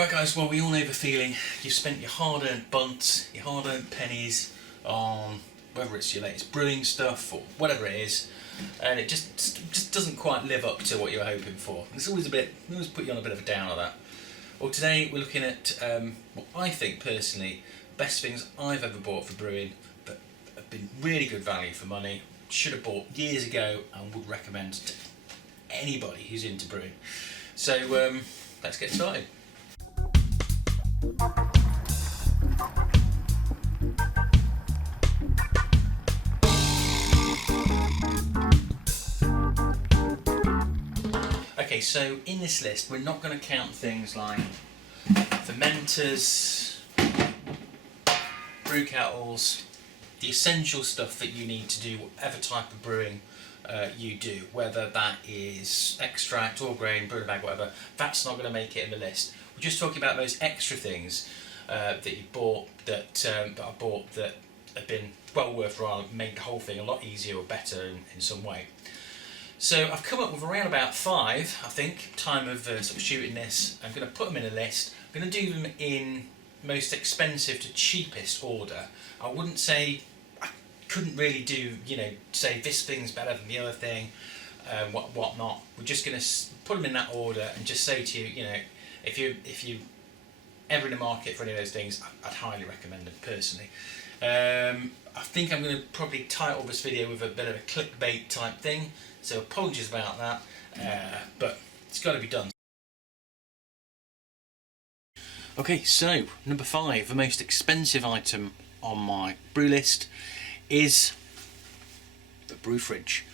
Right guys, well we all know the feeling. You've spent your hard-earned bunts, your hard-earned pennies on whether it's your latest brewing stuff or whatever it is, and it just doesn't quite live up to what you were hoping for. It's always put you on a bit of a down of that. Well, today we're looking at what I think personally best things I've ever bought for brewing that have been really good value for money, should have bought years ago and would recommend to anybody who's into brewing. So let's get started. Okay, so in this list we're not going to count things like fermenters, brew kettles, the essential stuff that you need to do whatever type of brewing you do, whether that is extract, or grain, brew in a bag, whatever. That's not going to make it in the list. We're just talking about those extra things that you bought, that I bought, that have been well worthwhile, made the whole thing a lot easier or better in some way. So I've come up with around about 5, I think, time of sort of shooting this. I'm going to put them in a list. I'm going to do them in most expensive to cheapest order. I wouldn't say, I couldn't really do, say this thing's better than the other thing, whatnot. We're just going to put them in that order and just say to you, if you ever in the market for any of those things, I'd highly recommend them personally. I think I'm going to probably title this video with a bit of a clickbait type thing, so apologies about that, but it's got to be done. Okay, so number 5, the most expensive item on my brew list is the Brew Fridge.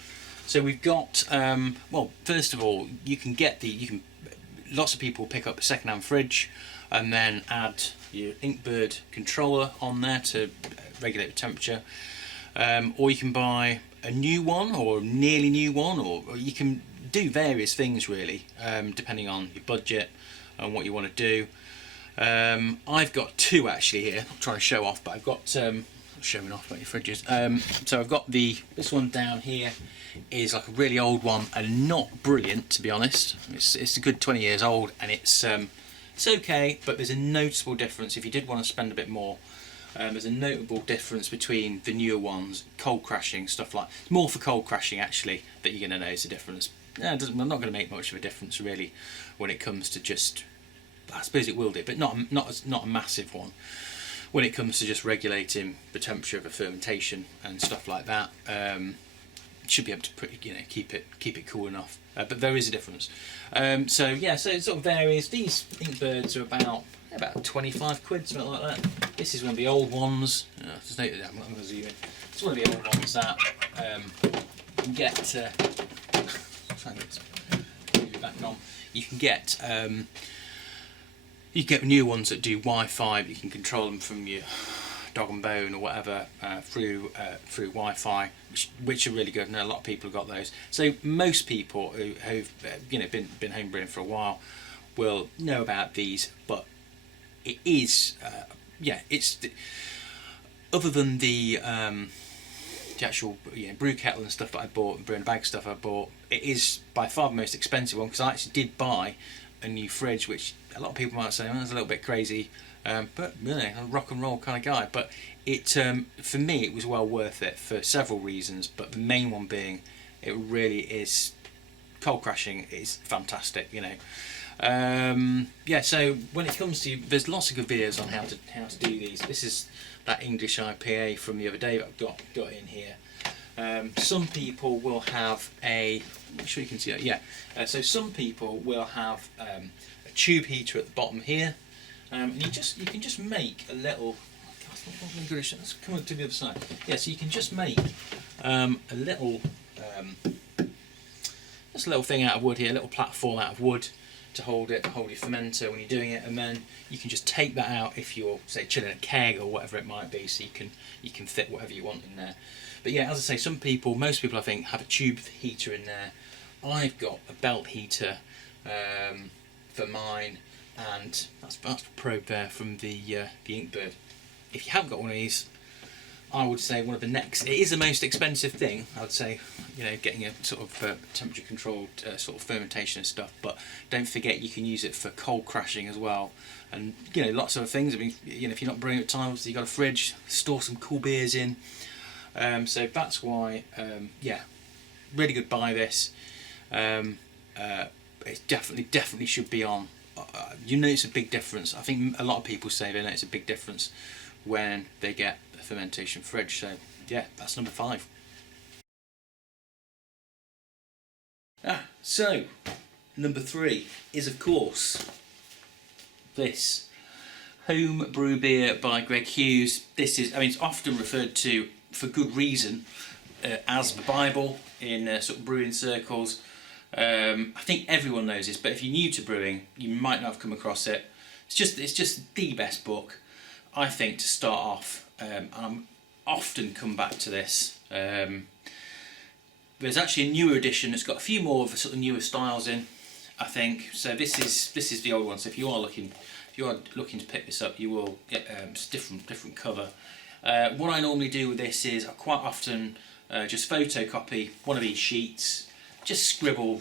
So we've got, well, first of all, lots of people pick up a second-hand fridge and then add your Inkbird controller on there to regulate the temperature, or you can buy a new one or a nearly new one, or you can do various things really, depending on your budget and what you want to do. I've got 2 actually here. I'm trying to show off, but I've got showing off about your fridges. So I've got this one down here is like a really old one and not brilliant, to be honest. It's a good 20 years old, and it's okay, but there's a noticeable difference if you did want to spend a bit more. There's a notable difference between the newer ones, cold crashing, stuff like. It's more for cold crashing actually that you're going to notice a difference. Not going to make much of a difference really when it comes to just. I suppose it will do, but not a massive one. When it comes to just regulating the temperature of a fermentation and stuff like that, should be able to keep it cool enough. But there is a difference. So it sort of varies. These Inkbirds are about 25 quid, something like that. This is one of the old ones. I'm not going to zoom in. It's one of the old ones that you can get. Try and move it back on. You can get. You get new ones that do Wi-Fi. You can control them from your dog and bone or whatever through Wi-Fi, which are really good, and a lot of people have got those. So most people who've been homebrewing for a while will know about these, but it is other than the actual brew kettle and stuff that I bought, and brew in a bag stuff I bought, it is by far the most expensive one, because I actually did buy a new fridge, which a lot of people might say, that's a little bit crazy, but really, I'm a rock and roll kind of guy. But it, for me, it was well worth it for several reasons, but the main one being, it really is, cold crashing is fantastic, so when it comes to, there's lots of good videos on how to do these. This is that English IPA from the other day that I've got in here. Some people will have make sure you can see it. So some people will have a tube heater at the bottom here, and you can just make a little. Let's come on to the other side. So you can just make a little thing out of wood here, a little platform out of wood to hold your fermenter when you're doing it, and then you can just take that out if you're, say, chilling a keg or whatever it might be, so you can fit whatever you want in there. But as I say, most people I think have a tube heater in there. I've got a belt heater for mine, and that's the probe there from the Inkbird. If you haven't got one of these, I would say one of the next. It is the most expensive thing, I would say. You know, getting a sort of temperature controlled sort of fermentation and stuff. But don't forget, you can use it for cold crashing as well, and you know, lots of other things. I mean, you know, if you're not brewing at times, you've got a fridge, store some cool beers in. So that's why, yeah, really good buy this. It definitely should be on. You notice a big difference. I think a lot of people say they notice a big difference when they get a fermentation fridge. So yeah, that's number 5. So number 3 is of course this Homebrew beer by Greg Hughes. This is, I mean, it's often referred to for good reason as the Bible in sort of brewing circles. I think everyone knows this, but if you're new to brewing, you might not have come across it. It's just the best book, I think, to start off. And I'm often come back to this. There's actually a newer edition that's got a few more of the sort of newer styles in, I think. So this is the old one. So if you are looking to pick this up, you will get different cover. What I normally do with this is I quite often just photocopy one of these sheets, just scribble,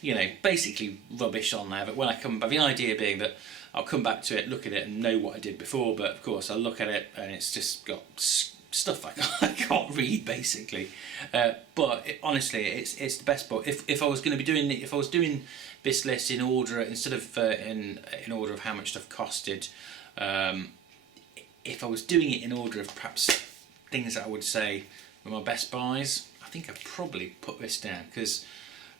you know, basically rubbish on there. But when I come back, the idea being that I'll come back to it, look at it, and know what I did before. But of course, I'll look at it and it's just got stuff I can't read basically. But honestly, it's the best book. If I was going to be doing it, if I was doing this list in order instead of in order of how much stuff costed, if I was doing it in order of perhaps things that I would say were my best buys, I think I'd probably put this down because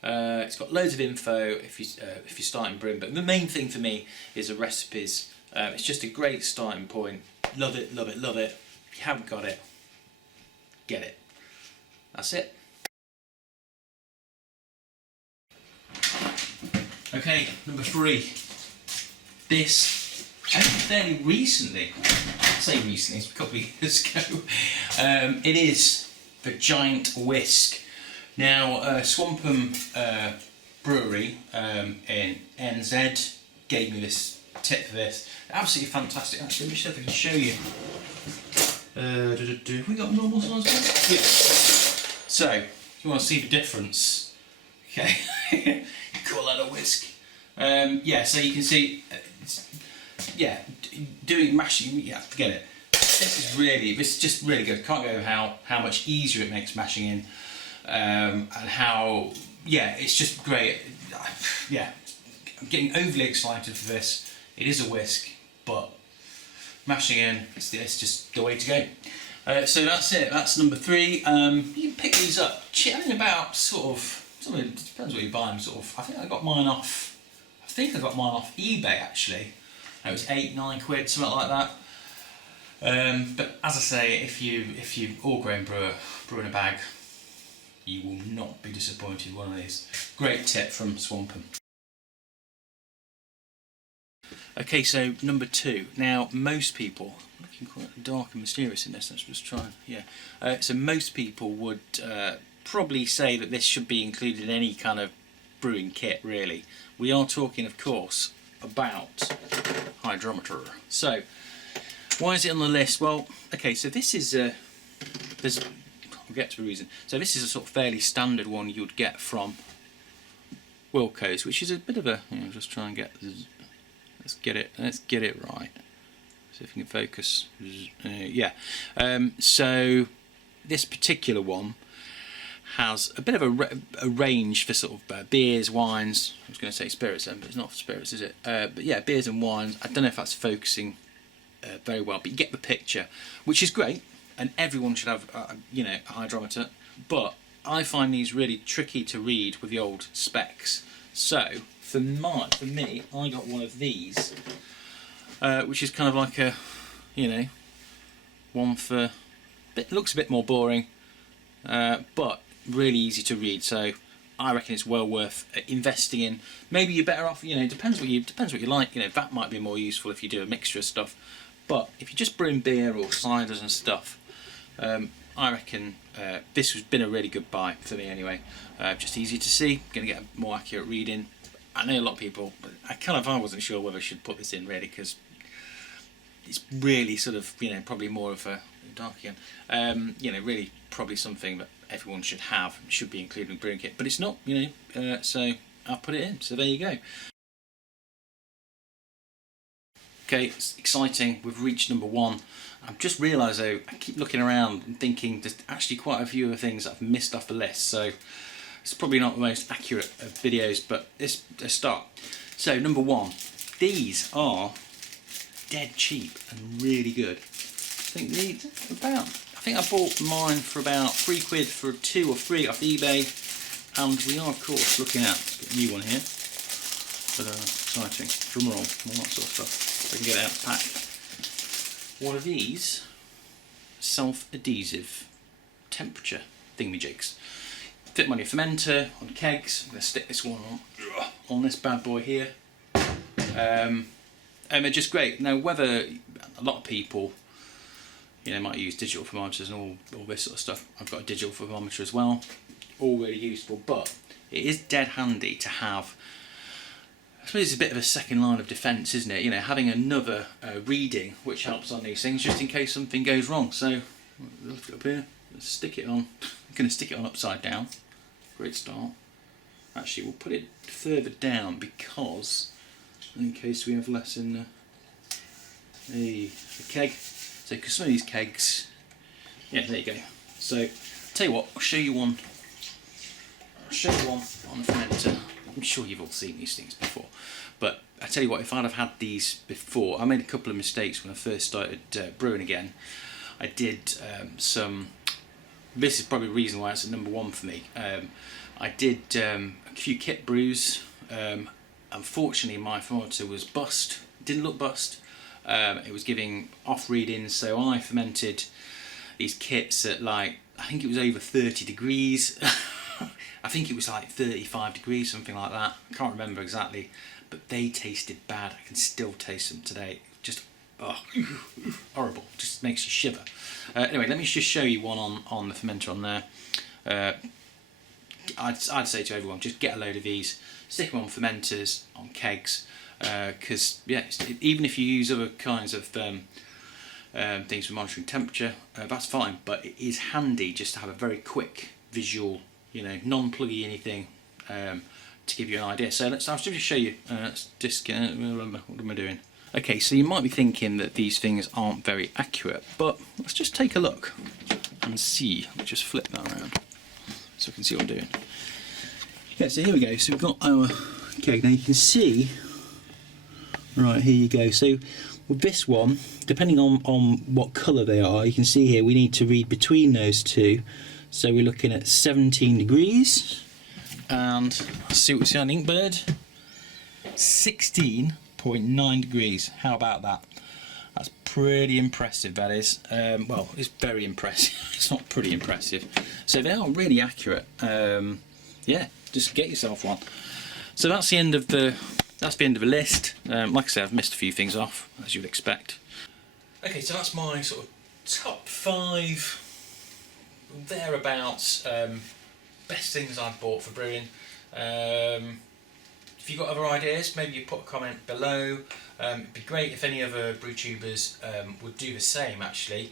it's got loads of info if you're starting brewing. But the main thing for me is the recipes. It's just a great starting point. Love it, love it, love it. If you haven't got it, get it. That's it. Okay, number 3. This, fairly recently, I say recently, it's a couple of years ago, it is the giant Whisk. Now, Swampham Brewery in NZ gave me this tip for this. Absolutely fantastic. Actually, let me see if I can show you. Have we got a normal size one? Yeah. So, if you want to see the difference, okay, call that a Whisk. Yeah, so you can see, yeah, doing mashing, yeah, forget it. This is just really good. Can't go over how much easier it makes mashing in, and how, yeah, it's just great. Yeah, I'm getting overly excited for this. It is a Whisk, but mashing in, it's just the way to go. So that's it. That's number 3. You can pick these up. I think about sort of. It depends what you buy them. Sort of. I think I got mine off eBay actually. It was 8-9 quid, something like that. But as I say, if you all grain brewer brew in a bag, you will not be disappointed with one of these. Great tip from Swampham. Okay, so number 2. Now, most people, looking quite dark and mysterious in this, let's just try, yeah. So most people would probably say that this should be included in any kind of brewing kit, really. We are talking, of course, about Hydrometer. So, why is it on the list? Well, okay, so this is, I'll get to the reason. So this is a sort of fairly standard one you'd get from Wilco's, which is a bit of a, just try and get, let's get it right. See if we can focus. Yeah. So this particular one has a bit of a range for sort of beers, wines. I was going to say spirits then, but it's not for spirits, is it? But yeah, beers and wines. I don't know if that's focusing very well, but you get the picture, which is great, and everyone should have, a hydrometer. But I find these really tricky to read with the old specs. So for me, I got one of these, which is kind of like a, one for. It looks a bit more boring, but really easy to read. So I reckon it's well worth investing in. Maybe you're better off. Depends what you like. That might be more useful if you do a mixture of stuff. But if you're just brewing beer or ciders and stuff, I reckon this has been a really good buy for me anyway. Just easy to see, going to get a more accurate reading. I know a lot of people, but I wasn't sure whether I should put this in really, because it's really sort of, probably more of a dark again. You know, really probably something that everyone should have, should be included in the brewing kit, but it's not, you know, so I'll put it in. So there you go. Okay, it's exciting. We've reached number 1. I've just realised though, I keep looking around and thinking there's actually quite a few other things that I've missed off the list. So it's probably not the most accurate of videos, but it's a start. So number 1, these are dead cheap and really good. I think I bought mine for about £3 for 2 or 3 off eBay, and we are of course looking at, let's get a new one here. But exciting, drum roll, all that sort of stuff. So I can get it out of the pack. One of these self-adhesive temperature thingamajigs. Fit them on your fermenter, on kegs. I'm going to stick this one on this bad boy here. And they're just great. Now, whether a lot of people, you know, might use digital thermometers and all this sort of stuff. I've got a digital thermometer as well. All really useful, but it is dead handy to have. I suppose it's a bit of a second line of defence, isn't it? You know, having another reading which helps on these things just in case something goes wrong. So, lift it up here, stick it on. I'm going to stick it on upside down. Great start. Actually, we'll put it further down because in case we have less in the keg. So, because some of these kegs, yeah, there you go. So, tell you what, I'll show you one. I'll show you one on the fermenter. I'm sure you've all seen these things before, but I tell you what, if I'd have had these before, I made a couple of mistakes when I first started brewing again. I did some. This is probably the reason why it's at number 1 for me. I did a few kit brews. Unfortunately, my thermometer was bust. Didn't look bust. It was giving off readings, so I fermented these kits at like, I think it was over 30 degrees. I think it was like 35 degrees, something like that. I can't remember exactly, but they tasted bad. I can still taste them today. Just horrible. Just makes you shiver. Anyway, let me just show you one on the fermenter on there. I'd say to everyone, just get a load of these, stick them on fermenters, on kegs, because yeah, even if you use other kinds of things for monitoring temperature, that's fine. But it is handy just to have a very quick visual, you know, non-pluggy anything to give you an idea. So I'll just show you. Let's just what am I doing? Okay, so you might be thinking that these things aren't very accurate, but let's just take a look and see. Let's just flip that around so we can see what I'm doing. Yeah, so here we go. So we've got our keg. Now you can see, right, here you go. So with this one, depending on what colour they are, you can see here we need to read between those two. So we're looking at 17 degrees, and let's see what we see on Inkbird, 16.9 degrees. How about that? That's pretty impressive, that is. Well, it's very impressive. It's not pretty impressive. So they are really accurate. Yeah, just get yourself one. So that's the end of the list. Like I said, I've missed a few things off, as you would expect. Okay, so that's my sort of top 5 thereabouts best things I've bought for brewing. If you've got other ideas, maybe you put a comment below. It'd be great if any other brewtubers would do the same, actually,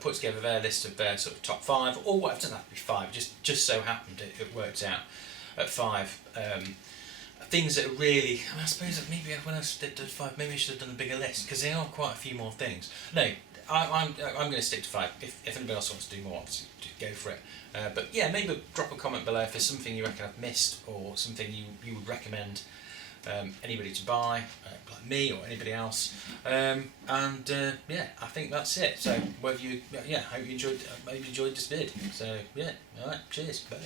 put together their list of their sort of top 5, or whatever. It doesn't have to be 5, just so happened it worked out at 5. Things that are really, I suppose that maybe when I did 5, maybe I should have done a bigger list, because there are quite a few more things. No, I'm going to stick to 5. If anybody else wants to do more, obviously just go for it. But yeah, maybe drop a comment below if there's something you reckon I've missed, or something you would recommend anybody to buy, like me or anybody else. Yeah, I think that's it. So whether you, yeah, hope you enjoyed this vid. So yeah, all right, cheers, bye.